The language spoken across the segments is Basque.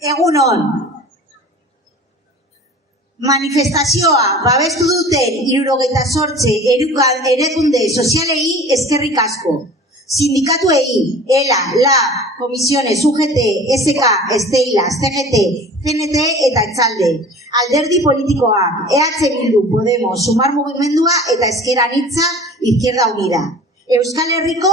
Egunon. Manifestazioa babestu duten 78 erakunde sozialei eskerrik asko. Sindikatuei, ELA, LAB, Komisiones, UGT, SK, Esteilas, CGT, CNT eta Etxalde. Alderdi politikoak, EH Bildu, Podemos, Sumar Mugimendua eta Ezker Anitza, Izquierda Unida. Euskal Herriko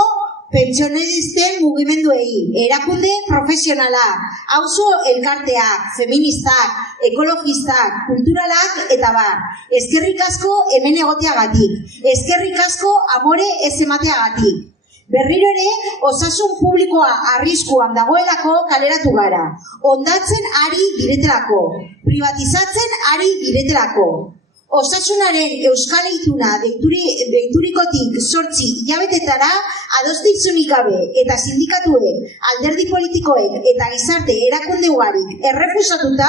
pentsionisten mugimenduei, erakunde profesionalak, auzo elkarteak, feministak, ekologistak, kulturalak eta bar. Eskerrik asko hemen egoteagatik. Eskerrik asko amore ez emateagatik. Berriro ere, osasun publikoa arriskuan dagoelako kaleratu gara. Hondatzen ari diretelako. Privatizatzen ari diretelako. Osasunaren euskal ituna deiturikotik 8 hilabetetara adostasunik gabe eta sindikatuek, alderdi politikoek eta gizarte erakunde ugarik errefusatuta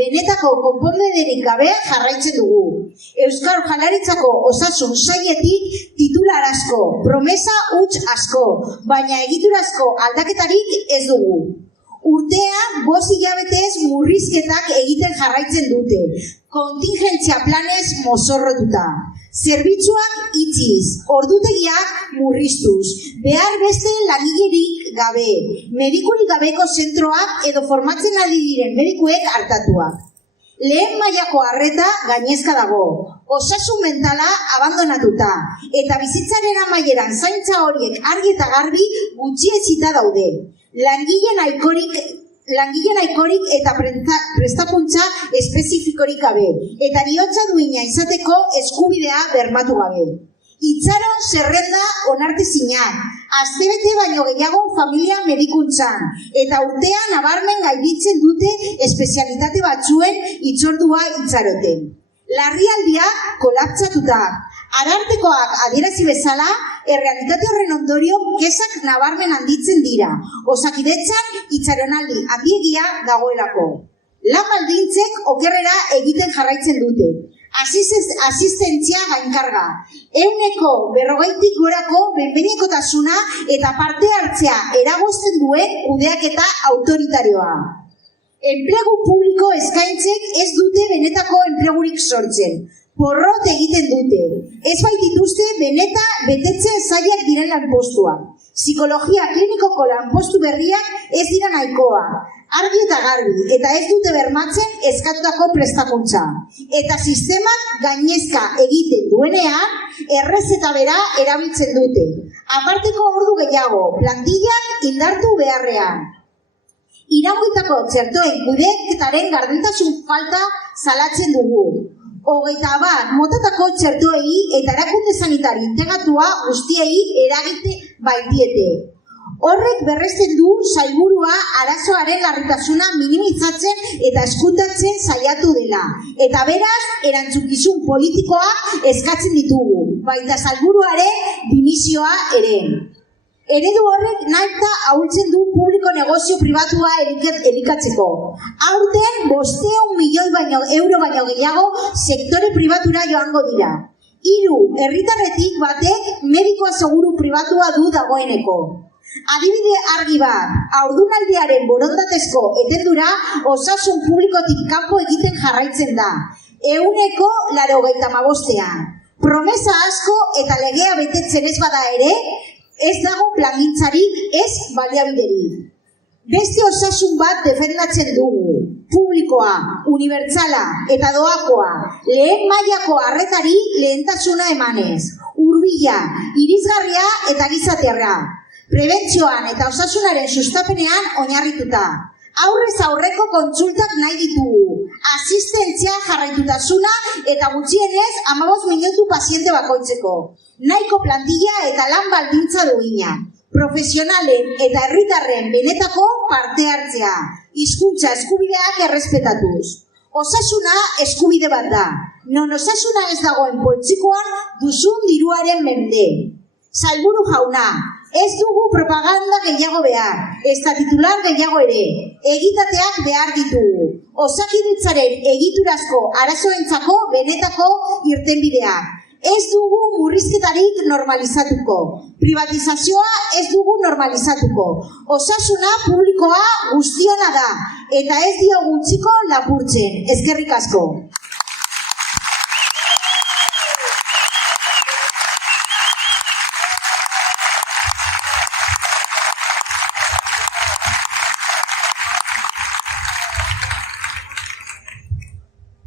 benetako konponbiderik gabe jarraitzen dugu. Euskal Jaurlaritzako osasun sailetik titular asko, promesa huts asko, baina egiturazko aldaketarik ez dugu. Urtea 5 hilabetez murrizketak egiten jarraitzen dute. Kontingentzia planez mozorrotuta. Zerbitzuak itxiz, ordutegiak murriztuz, behar beste langilerik gabe, medikurik gabeko zentroak edo formatzen ari diren medikuek hartatuak. Lehen mailako arreta gainezka dago, osasun mentala abandonatuta, eta bizitzaren amaieran zaintza horiek argi eta garbi gutxietsita daude. Langile nahikorik eta prestakuntza espezifikorik gabe, eta bihotza duina izateko eskubidea bermatu gabe. Itxaron zerrenda onartezinak, astebete baino gehiago familia medikuntzan, eta urtean nabarmen gainditzen dute espezialitate batzuen itzordua itxaroten. Larrialdia kolapsatuta, arartekoak adierazi bezala, errealitate horren ondorio kezak nabarmen handitzen dira, Osakidetzan itxaronaldi handiegia dagoelako. Lan baldintzek okerrera egiten jarraitzen dute. Asistentzia gainkarga, 140% gorako behin-behinekotasuna eta parte hartzea eragozten duen kudeaketa autoritarioa. Enplegu publiko eskaintzek ez dute benetako enplegurik sortzen. Porrot egiten dute. Ez baitituzte betetzen zailak diren lanpostuak. Psikologia klinikoko lanpostu berriak ez dira nahikoa. Argi eta garbi, eta ez dute bermatzen eskatutako prestakuntza. Eta sistemak gainezka egiten duenean, errezeta bera erabiltzen dute. Aparteko ordu gehiago, plantillak indartu beharrean. Iraungoitako txertoen kudeaketaren gardentasun falta salatzen dugu. 21 motatako txertoei eta erakunde sanitari integratua guztiei eragite baitiete. Horrek berresten du sailburua arazoaren larritasuna minimizatzen eta eskutatzen saiatu dela. Eta beraz, erantzukizun politikoa eskatzen ditugu, baita sailburuaren dimisioa ere. Eredu horrek nahita ahultzen du publiko negozio pribatua elikatzeko. Aurten 500 milioi euro baino gehiago sektore pribatura joango dira. 3 herritarretik batek medikoa seguru pribatua du dagoeneko. Adibide argi bat, haurdunaldiaren borondatezko etendura osasun publikotik kanpo egiten jarraitzen da. 95%. Promesa asko eta legea betetzen ez bada ere, ez dago plangintzarik, ez baliabiderik. Beste osasun bat defendatzen dugu, publikoa, unibertsala eta doakoa, lehen mailako arretari lehentasuna emanez, hurbila, irisgarria eta gizaterra, prebentzioan eta osasunaren sustapenean oinarrituta. Aurrez aurreko kontsultak nahi ditugu, asistentzia jarraitutasuna eta gutxienez 15 minutu paziente bakoitzeko. Nahiko plantilla eta lan baldintza duina. Profesionalen eta herritarren benetako parte hartzea. Hizkuntza eskubideak errespetatuz. Osasuna eskubide bat da. Non osasuna ez dagoen poltsikoan duzun diruaren mende. Sailburu jauna, ez dugu propaganda gehiago behar, ez da titular gehiago ere, egitateak behar ditugu. Osakidetzaren egiturazko arazoentzako benetako irtenbideak. Ez dugu murrizketarik normalizatuko. Privatizazioa ez dugu normalizatuko. Osasuna publikoa guztiona da. Eta ez diogu utziko lapurtzen. Eskerrik asko.